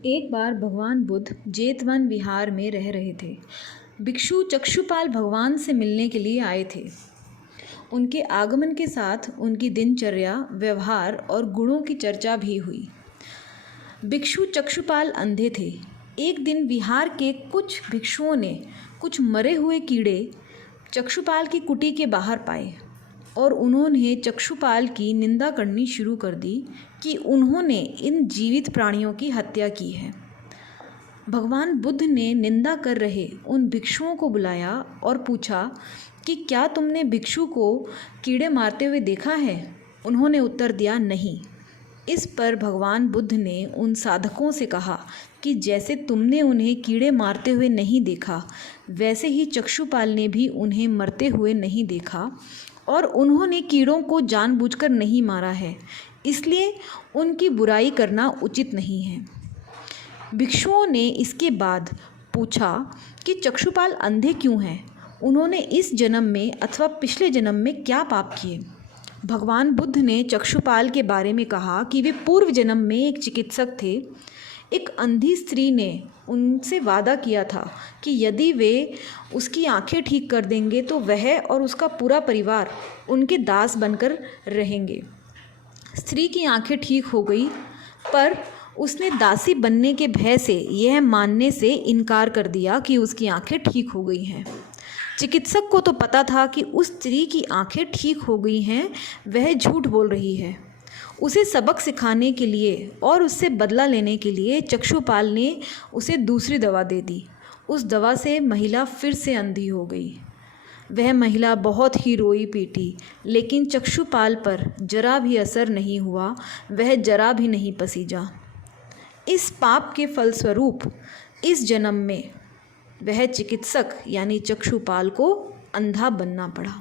एक बार भगवान बुद्ध जेतवन विहार में रह रहे थे। भिक्षु चक्षुपाल भगवान से मिलने के लिए आए थे। उनके आगमन के साथ उनकी दिनचर्या, व्यवहार और गुणों की चर्चा भी हुई। भिक्षु चक्षुपाल अंधे थे। एक दिन विहार के कुछ भिक्षुओं ने कुछ मरे हुए कीड़े चक्षुपाल की कुटी के बाहर पाए और उन्होंने चक्षुपाल की निंदा करनी शुरू कर दी कि उन्होंने इन जीवित प्राणियों की हत्या की है। भगवान बुद्ध ने निंदा कर रहे उन भिक्षुओं को बुलाया और पूछा कि क्या तुमने भिक्षु को कीड़े मारते हुए देखा है? उन्होंने उत्तर दिया, नहीं। इस पर भगवान बुद्ध ने उन साधकों से कहा कि जैसे तुमने उन्हें कीड़े मारते हुए नहीं देखा, वैसे ही चक्षुपाल ने भी उन्हें मरते हुए नहीं देखा और उन्होंने कीड़ों को जानबूझकर नहीं मारा है, इसलिए उनकी बुराई करना उचित नहीं है। भिक्षुओं ने इसके बाद पूछा कि चक्षुपाल अंधे क्यों हैं? उन्होंने इस जन्म में अथवा पिछले जन्म में क्या पाप किए? भगवान बुद्ध ने चक्षुपाल के बारे में कहा कि वे पूर्व जन्म में एक चिकित्सक थे। एक अंधी स्त्री ने उनसे वादा किया था कि यदि वे उसकी आंखें ठीक कर देंगे तो वह और उसका पूरा परिवार उनके दास बनकर रहेंगे। स्त्री की आंखें ठीक हो गई, पर उसने दासी बनने के भय से यह मानने से इनकार कर दिया कि उसकी आंखें ठीक हो गई हैं। चिकित्सक को तो पता था कि उस स्त्री की आंखें ठीक हो गई हैं, वह झूठ बोल रही है। उसे सबक सिखाने के लिए और उससे बदला लेने के लिए चक्षुपाल ने उसे दूसरी दवा दे दी। उस दवा से महिला फिर से अंधी हो गई। वह महिला बहुत ही रोई पीटी, लेकिन चक्षुपाल पर जरा भी असर नहीं हुआ, वह जरा भी नहीं पसीजा। इस पाप के फलस्वरूप इस जन्म में वह चिकित्सक यानी चक्षुपाल को अंधा बनना पड़ा।